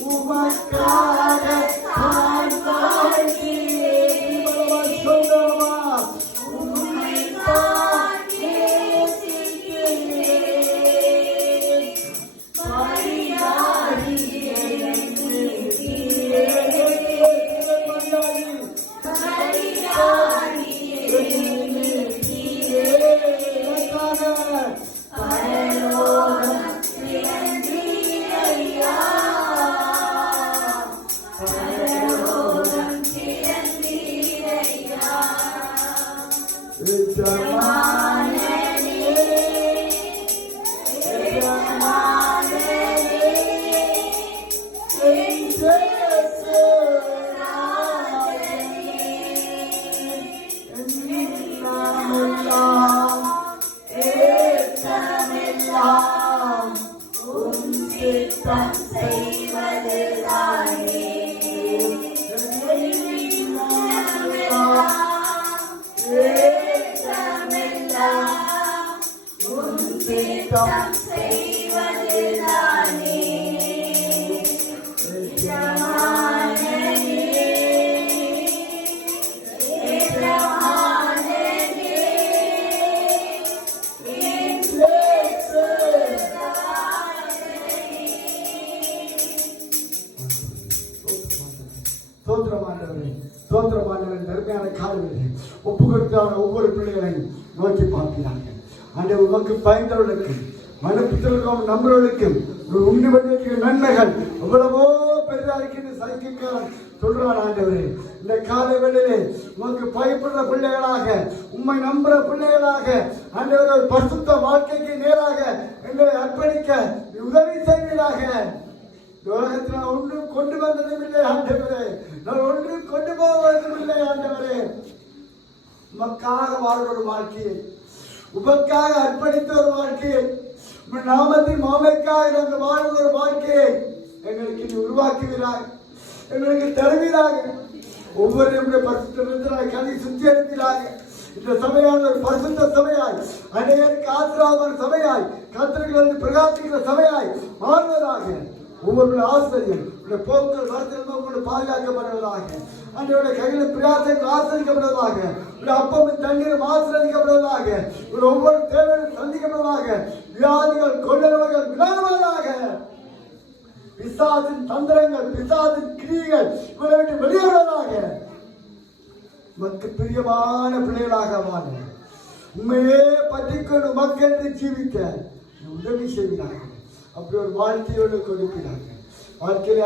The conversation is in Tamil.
உமக்காக நான் வாழ்கிறேன். சொல்லுமா, உம்மைத்தான் நேசிக்கிறேன். பரியாரி தர்மையான காலங்களில் ஒப்பு கொடுத்தான ஒவ்வொரு பிள்ளைகளையும் நோக்கி பார்க்கிறார்கள். அந்த உமக்கு பயந்தவர்களுக்கு மனப்புத்தலுக்கும் நம்பர்களுக்கும் உண்மைக்கு நன்மைகள் எவ்வளவோ பெரிதா இருக்கின்ற சைக்கிக்காரன் சொல்றான். ஆண்டவரே, இந்த காலை வேளையிலே உமக்கு பயப்படுற பிள்ளைகளாக, உம்மை நம்புற பிள்ளைகளாக, ஆண்டவரே ஒரு பரிசுத்த வாழ்க்கைக்கு நேராக எங்களை அர்ப்பணிக்க உதவி செய்வீராக. உலகத்தில் நான் ஒன்றும் கொண்டு வந்ததும் இல்லை ஆண்டவரே, நான் ஒன்றும் கொண்டு போவதும் இல்லை ஆண்டவரே. உமக்காக வாழ்ற ஒரு வாழ்க்கையை, உமக்காக அர்ப்பணித்த ஒரு வாழ்க்கையை, நாமத்தின் மாமைக்காக நாங்கள் வாழ்ந்த ஒரு வாழ்க்கையை எங்களுக்கு நீ உருவாக்குவீராக, எங்களுக்கு தருவீராக. ஒவ்வொரு பரிசுத்த கதை சுத்திகரிப்பீராக. இந்த சபையான ஒரு பரிசுத்த சபையாய், அநேகருக்கு ஆசீர்வாதமான சபையாய், கர்த்தர்களுக்கு பிரகாசிக்கிற சபையாய் மாறுவதாக. ஒவ்வொரு ஆசிரியம் போக்குகள் வரத்தில் பாதுகாக்கப்படுவதாக. அன்றைய கையில் பிரயாசங்கள் ஆசிரியப்படுவதாக. அப்பமும் தண்ணீரும் ஆசிரியப்படுவதாக. ஒவ்வொரு தேவையும் சந்திக்கப்படுவதாக. வியாதிகள் கொள்ளவர்கள் விலகுவதாக. பிசாசின் தந்திரங்கள், பிசாசின் கிரியைகள் இவரை விட்டு வெளியேறுவதாக. மக்கள் பிரியமான பிள்ளைகளாக வாழ, உண்மையே பற்றிக்கொண்டு மக்கள் ஜீவிக்க உதவி செய்கிறார்கள். அப்படி ஒரு வாழ்க்கையோடு கொடுக்கிறார்கள். வாழ்க்கையில